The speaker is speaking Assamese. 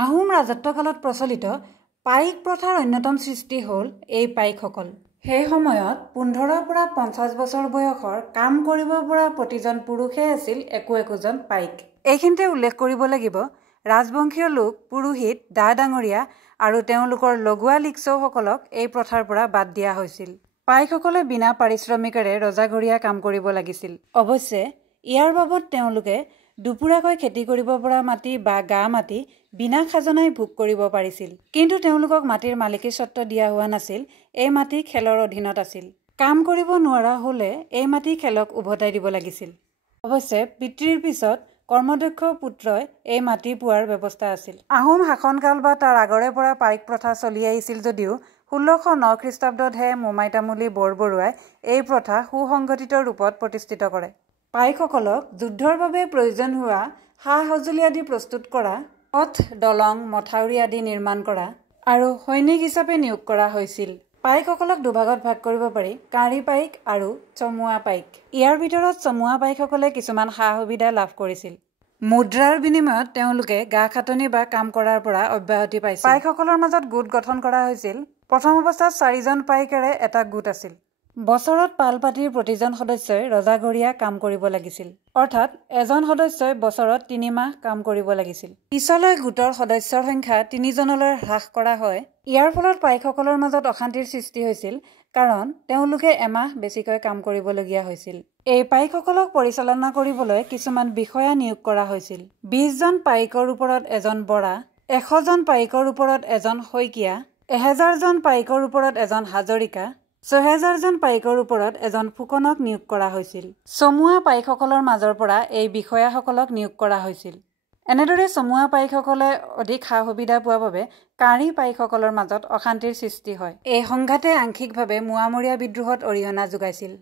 আহোম ৰাজত্বকালত প্ৰচলিত পাইক প্ৰথাৰ অন্যতম সৃষ্টি হ'ল এই পাইকসকল। সেই সময়ত 15 পৰা 50 বছৰ বয়সৰ কাম কৰিব পৰা প্ৰতিজন পুৰুষে আছিল একোজন পাইক। এইখিনিতে উল্লেখ কৰিব লাগিব ৰাজবংশীয় লোক, পুৰোহিত, ডা-ডাঙৰীয়া আৰু তেওঁলোকৰ লগোৱা লিকচৌসকলক এই প্ৰথাৰ পৰা বাদ দিয়া হৈছিল। পাইকসকলে বিনা পাৰিশ্ৰমিকেৰে ৰজাঘৰীয়া কাম কৰিব লাগিছিল। অৱশ্যে ইয়াৰ বাবদ তেওঁলোকে দুপুৰাকৈ খেতি কৰিব পৰা মাটি বা গা মাটি বিনা খাজনাই ভোগ কৰিব পাৰিছিল। কিন্তু তেওঁলোকক মাটিৰ মালিকী স্বত্ব দিয়া হোৱা নাছিল। এই মাটি খেলৰ অধীনত আছিল। কাম কৰিব নোৱাৰা হলে এই মাটি খেলক উভতাই দিব লাগিছিল। অৱশ্যে পিতৃৰ পিছত কৰ্মদক্ষ পুত্ৰই এই মাটি পোৱাৰ ব্যৱস্থা আছিল। আহোম শাসনকাল বা তাৰ আগৰে পৰা পাইক প্ৰথা চলি আহিছিল যদিও 1609 খ্ৰীষ্টাব্দতহে মোমাই তামুলী বৰবৰুৱাই এই প্ৰথা সুসংগঠিত ৰূপত প্ৰতিষ্ঠিত কৰে। পাইকসকলক যুদ্ধৰ বাবে প্ৰয়োজন হোৱা সা-সঁজুলি আদি প্ৰস্তুত কৰা, পথ, দলং, মথাউৰি আদি নিৰ্মাণ কৰা আৰু সৈনিক হিচাপে নিয়োগ কৰা হৈছিল। পাইকসকলক দুভাগত ভাগ কৰিব পাৰি: কাঁড়ী পাইক আৰু চমুৱা পাইক। ইয়াৰ ভিতৰত চমুৱা পাইকসকলে কিছুমান সা-সুবিধা লাভ কৰিছিল। মুদ্ৰাৰ বিনিময়ত তেওঁলোকে গা খাটনি বা কাম কৰাৰ পৰা অব্যাহতি পাইছিল। পাইকসকলৰ মাজত গোট গঠন কৰা হৈছিল। প্ৰথম অৱস্থাত 4জন পাইকেৰে এটা গোট আছিল। বছৰত পালপাতিৰ প্ৰতিজন সদস্যই ৰজাঘৰীয়া কাম কৰিব লাগিছিল। অৰ্থাৎ এজন সদস্যই বছৰত 3 মাহ কাম কৰিব লাগিছিল। পিছলৈ গোটৰ সদস্যৰ সংখ্যা 3 জনলৈ হ্ৰাস কৰা হয়। ইয়াৰ ফলত পাইকসকলৰ মাজত অশান্তিৰ সৃষ্টি হৈছিল, কাৰণ তেওঁলোকে এমাহ বেছিকৈ কাম কৰিবলগীয়া হৈছিল। এই পাইকসকলক পৰিচালনা কৰিবলৈ কিছুমান বিষয়া নিয়োগ কৰা হৈছিল। 20 জন পাইকৰ ওপৰত এজন বৰা, 100 জন পাইকৰ ওপৰত এজন শইকীয়া, 1000 জন পাইকৰ ওপৰত এজন হাজৰিকা, 6000 জন পাইকৰ ওপৰত এজন ফুকনক নিয়োগ কৰা হৈছিল। চমুৱা পাইকসকলৰ মাজৰ পৰা এই বিষয়াসকলক নিয়োগ কৰা হৈছিল। এনেদৰে চমুৱা পাইকসকলে অধিক সা-সুবিধা পোৱাৰ বাবে কাঁড়ী পাইকসকলৰ মাজত অশান্তিৰ সৃষ্টি হয়। এই সংঘাতে আংশিকভাৱে মোৱামৰীয়া বিদ্ৰোহত অৰিহণা যোগাইছিল।